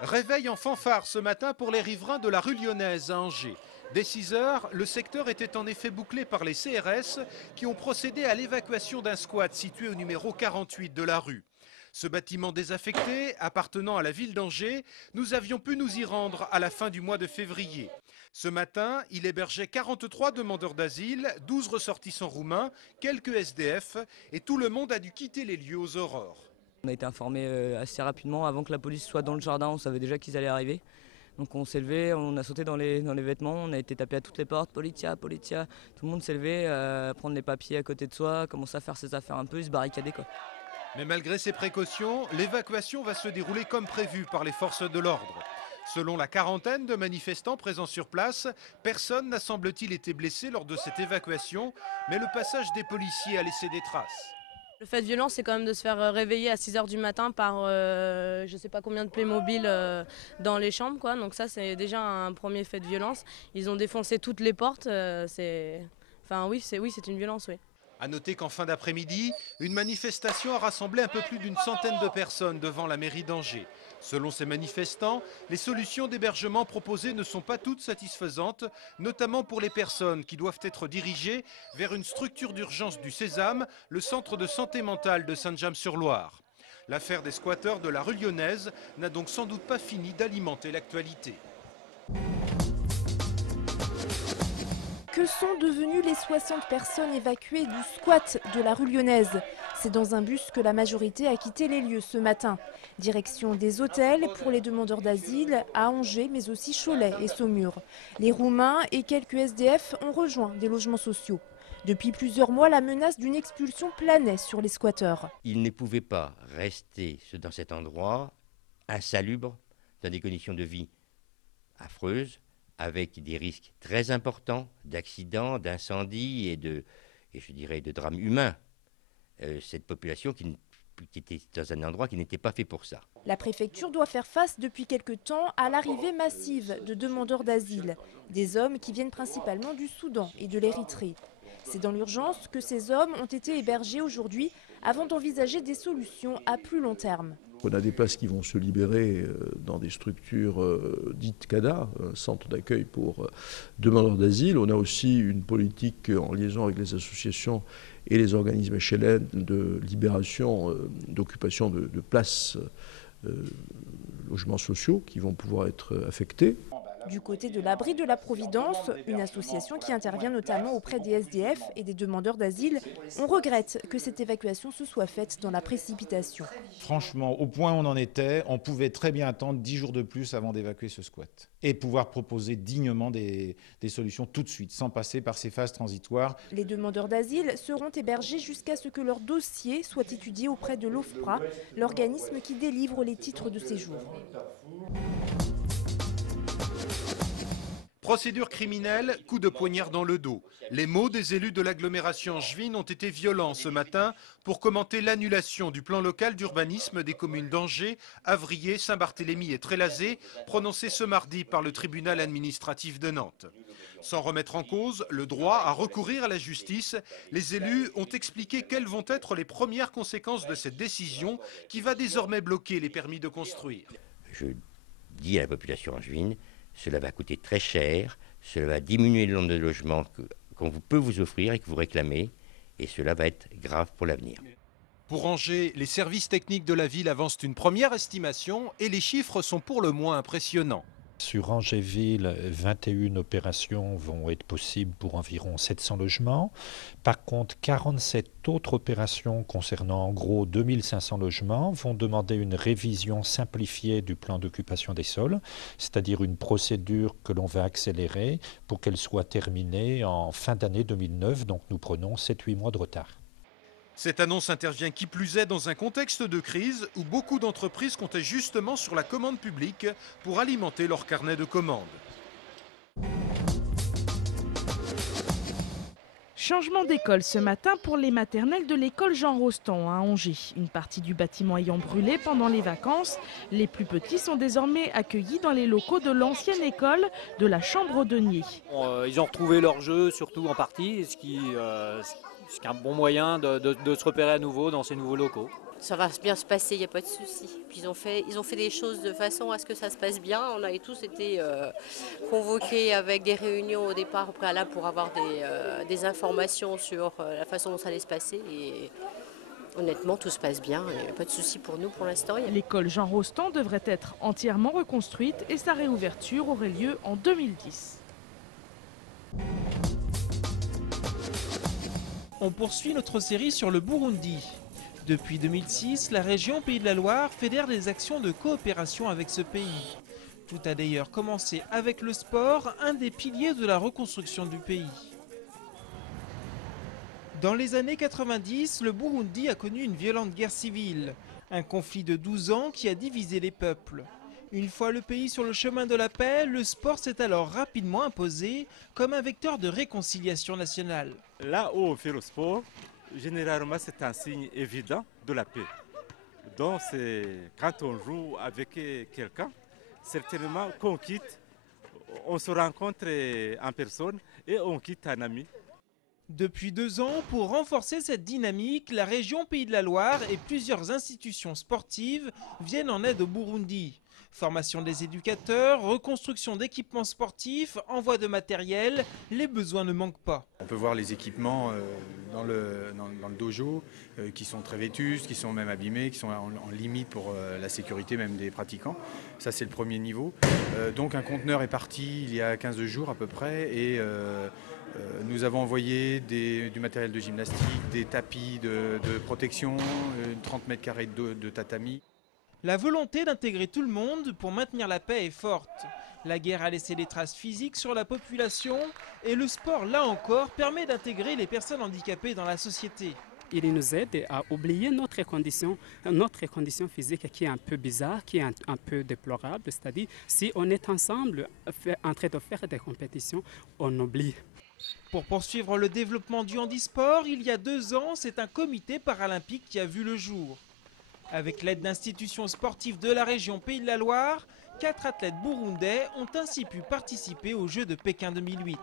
Réveil en fanfare ce matin pour les riverains de la rue Lyonnaise à Angers. Dès 6 heures, le secteur était en effet bouclé par les CRS qui ont procédé à l'évacuation d'un squat situé au numéro 48 de la rue. Ce bâtiment désaffecté, appartenant à la ville d'Angers, nous avions pu nous y rendre à la fin du mois de février. Ce matin, il hébergeait 43 demandeurs d'asile, 12 ressortissants roumains, quelques SDF et tout le monde a dû quitter les lieux aux aurores. On a été informé assez rapidement, avant que la police soit dans le jardin, on savait déjà qu'ils allaient arriver. Donc on s'est levé, on a sauté dans les vêtements, on a été tapé à toutes les portes, Politia, Politia. Tout le monde s'est levé, prendre les papiers à côté de soi, commencer à faire ses affaires un peu, se barricader quoi. Mais malgré ces précautions, l'évacuation va se dérouler comme prévu par les forces de l'ordre. Selon la quarantaine de manifestants présents sur place, personne n'a semble-t-il été blessé lors de cette évacuation, mais le passage des policiers a laissé des traces. Le fait de violence, c'est quand même de se faire réveiller à 6 h du matin par je ne sais pas combien de Playmobil dans les chambres, quoi. Donc ça, c'est déjà un premier fait de violence. Ils ont défoncé toutes les portes. Oui, c'est une violence, oui. A noter qu'en fin d'après-midi, une manifestation a rassemblé un peu plus d'une centaine de personnes devant la mairie d'Angers. Selon ces manifestants, les solutions d'hébergement proposées ne sont pas toutes satisfaisantes, notamment pour les personnes qui doivent être dirigées vers une structure d'urgence du Sésame, le centre de santé mentale de Saint-James-sur-Loire. L'affaire des squatteurs de la rue Lyonnaise n'a donc sans doute pas fini d'alimenter l'actualité. Que sont devenues les 60 personnes évacuées du squat de la rue Lyonnaise? C'est dans un bus que la majorité a quitté les lieux ce matin. Direction des hôtels pour les demandeurs d'asile à Angers, mais aussi Cholet et Saumur. Les Roumains et quelques SDF ont rejoint des logements sociaux. Depuis plusieurs mois, la menace d'une expulsion planait sur les squatteurs. Ils ne pouvaient pas rester dans cet endroit insalubre, dans des conditions de vie affreuses, avec des risques très importants d'accidents, d'incendies et je dirais de drames humains. Cette population qui était dans un endroit qui n'était pas fait pour ça. La préfecture doit faire face depuis quelque temps à l'arrivée massive de demandeurs d'asile, des hommes qui viennent principalement du Soudan et de l'Érythrée. C'est dans l'urgence que ces hommes ont été hébergés aujourd'hui avant d'envisager des solutions à plus long terme. On a des places qui vont se libérer dans des structures dites CADA, centres d'accueil pour demandeurs d'asile. On a aussi une politique en liaison avec les associations et les organismes HLN de libération, d'occupation de places, logements sociaux qui vont pouvoir être affectés. Du côté de l'abri de la Providence, une association qui intervient notamment auprès des SDF et des demandeurs d'asile, on regrette que cette évacuation se soit faite dans la précipitation. Franchement, au point où on en était, on pouvait très bien attendre 10 jours de plus avant d'évacuer ce squat et pouvoir proposer dignement des solutions tout de suite, sans passer par ces phases transitoires. Les demandeurs d'asile seront hébergés jusqu'à ce que leur dossier soit étudié auprès de l'OFPRA, l'organisme qui délivre les titres de séjour. Procédure criminelle, coup de poignard dans le dos. Les mots des élus de l'agglomération angevine ont été violents ce matin pour commenter l'annulation du plan local d'urbanisme des communes d'Angers, Avrier, Saint-Barthélemy et Trélazé, prononcé ce mardi par le tribunal administratif de Nantes. Sans remettre en cause le droit à recourir à la justice, les élus ont expliqué quelles vont être les premières conséquences de cette décision qui va désormais bloquer les permis de construire. Je dis à la population angevine, cela va coûter très cher, cela va diminuer le nombre de logements qu'on peut vous offrir et que vous réclamez, et cela va être grave pour l'avenir. Pour Angers, les services techniques de la ville avancent une première estimation et les chiffres sont pour le moins impressionnants. Sur Angers-Ville, 21 opérations vont être possibles pour environ 700 logements. Par contre, 47 autres opérations concernant en gros 2500 logements vont demander une révision simplifiée du plan d'occupation des sols, c'est-à-dire une procédure que l'on va accélérer pour qu'elle soit terminée en fin d'année 2009. Donc nous prenons 7-8 mois de retard. Cette annonce intervient qui plus est dans un contexte de crise où beaucoup d'entreprises comptaient justement sur la commande publique pour alimenter leur carnet de commandes. Changement d'école ce matin pour les maternelles de l'école Jean Rostand à Angers. Une partie du bâtiment ayant brûlé pendant les vacances, les plus petits sont désormais accueillis dans les locaux de l'ancienne école de la Chambre Denier. Ils ont retrouvé leur jeu, surtout en partie, c'est un bon moyen de se repérer à nouveau dans ces nouveaux locaux. Ça va bien se passer, il n'y a pas de souci. Puis ils ont fait des choses de façon à ce que ça se passe bien. On a tous été convoqués avec des réunions au départ au préalable pour avoir des informations sur la façon dont ça allait se passer. Et honnêtement, tout se passe bien, il n'y a pas de souci pour nous pour l'instant. L'école Jean Rostand devrait être entièrement reconstruite et sa réouverture aurait lieu en 2010. On poursuit notre série sur le Burundi. Depuis 2006, la région Pays de la Loire fédère des actions de coopération avec ce pays. Tout a d'ailleurs commencé avec le sport, un des piliers de la reconstruction du pays. Dans les années 90, le Burundi a connu une violente guerre civile, un conflit de 12 ans qui a divisé les peuples. Une fois le pays sur le chemin de la paix, le sport s'est alors rapidement imposé comme un vecteur de réconciliation nationale. Là où on fait le sport, généralement c'est un signe évident de la paix. Donc quand on joue avec quelqu'un, certainement qu'on quitte, on se rencontre en personne et on quitte un ami. Depuis 2 ans, pour renforcer cette dynamique, la région Pays de la Loire et plusieurs institutions sportives viennent en aide au Burundi. Formation des éducateurs, reconstruction d'équipements sportifs, envoi de matériel, les besoins ne manquent pas. On peut voir les équipements dans le dojo qui sont très vétustes, qui sont même abîmés, qui sont en limite pour la sécurité même des pratiquants. Ça c'est le premier niveau. Donc un conteneur est parti il y a 15 jours à peu près et nous avons envoyé du matériel de gymnastique, des tapis de protection, 30 mètres carrés de tatami. La volonté d'intégrer tout le monde pour maintenir la paix est forte. La guerre a laissé des traces physiques sur la population et le sport, là encore, permet d'intégrer les personnes handicapées dans la société. Il nous aide à oublier notre condition physique qui est un peu bizarre, qui est un peu déplorable. C'est-à-dire, si on est ensemble en train de faire des compétitions, on oublie. Pour poursuivre le développement du handisport, il y a 2 ans, c'est un comité paralympique qui a vu le jour. Avec l'aide d'institutions sportives de la région Pays de la Loire, 4 athlètes burundais ont ainsi pu participer aux Jeux de Pékin 2008.